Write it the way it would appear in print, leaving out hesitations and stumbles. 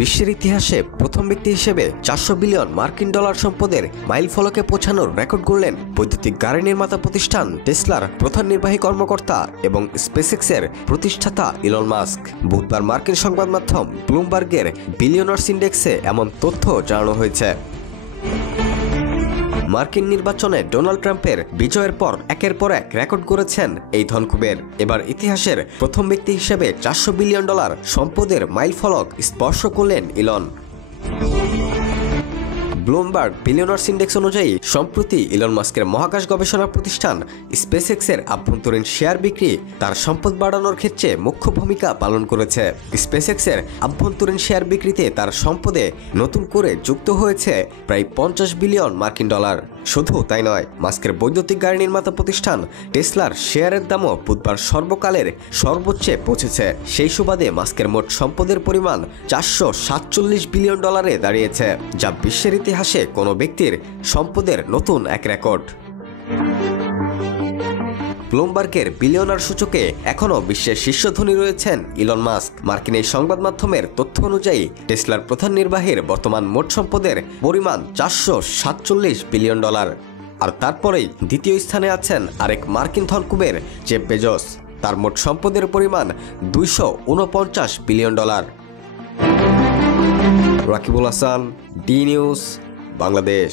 বিশ্বের ইতিহাসে প্রথম ব্যক্তি হিসেবে 400 বিলিয়ন মার্কিন ডলার সম্পদের মাইলফলকে পৌঁছানোর রেকর্ড গড়লেন বৈদ্যুতিক গাড়ি নির্মাতা প্রতিষ্ঠান টেসলার প্রধান নির্বাহী কর্মকর্তা এবং স্পেসএক্সের প্রতিষ্ঠাতা ইলন মাস্ক। বুধবার মার্কিন সংবাদ মাধ্যম ব্লুমবার্গের বিলিয়নার্স ইন্ডেক্সে এমন তথ্য জানানো হয়েছে। মার্কিন নির্বাচনে ডোনাল্ড ট্রাম্পের বিজয়ের পর একের পর এক রেকর্ড গড়েছেন এই ধনকুবের। এবার ইতিহাসের প্রথম ব্যক্তি হিসেবে 400 বিলিয়ন ডলার সম্পদের মাইলফলক স্পর্শ করলেন ইলন। ব্লুমবার্গ বিলিয়নার্স ইন্ডেক্স অনুযায়ী সম্প্রতি ইলন মাস্কের মহাকাশ গবেষণা প্রতিষ্ঠান স্পেসএক্সের আভ্যন্তরীণ শেয়ার বিক্রি তার সম্পদ বাড়ানোর ক্ষেত্রে মুখ্য ভূমিকা পালন করেছে। স্পেসএক্সের আভ্যন্তরীণ শেয়ার বিক্রিতে তার সম্পদে নতুন করে যুক্ত হয়েছে প্রায় 50 বিলিয়ন মার্কিন ডলার। শুধু তাই নয়, মাস্কের বৈদ্যুতিক গাড়ি নির্মাতা প্রতিষ্ঠান টেসলার শেয়ারের দামও বুধবার সর্বকালের সর্বোচ্চে পৌঁছেছে। সেই সুবাদে মাস্কের মোট সম্পদের পরিমাণ 447 বিলিয়ন ডলারে দাঁড়িয়েছে, যা বিশ্বের ইতিহাসে কোনো ব্যক্তির সম্পদের নতুন এক রেকর্ড। ব্লুমবার্গের বিলিয়নার সূচকে এখনও বিশ্বের শীর্ষ ধনী রয়েছেন ইলন মাস্ক। মার্কিন এই সংবাদ মাধ্যমের তথ্য অনুযায়ী টেসলার প্রধান নির্বাহীর বর্তমান মোট সম্পদের পরিমাণ 447 বিলিয়ন ডলার। আর তারপরেই দ্বিতীয় স্থানে আছেন আরেক মার্কিন ধনকুবের জেফ বেজোস। তার মোট সম্পদের পরিমাণ 249 billion dollar. Rakibul Hasan, D news, Bangladesh.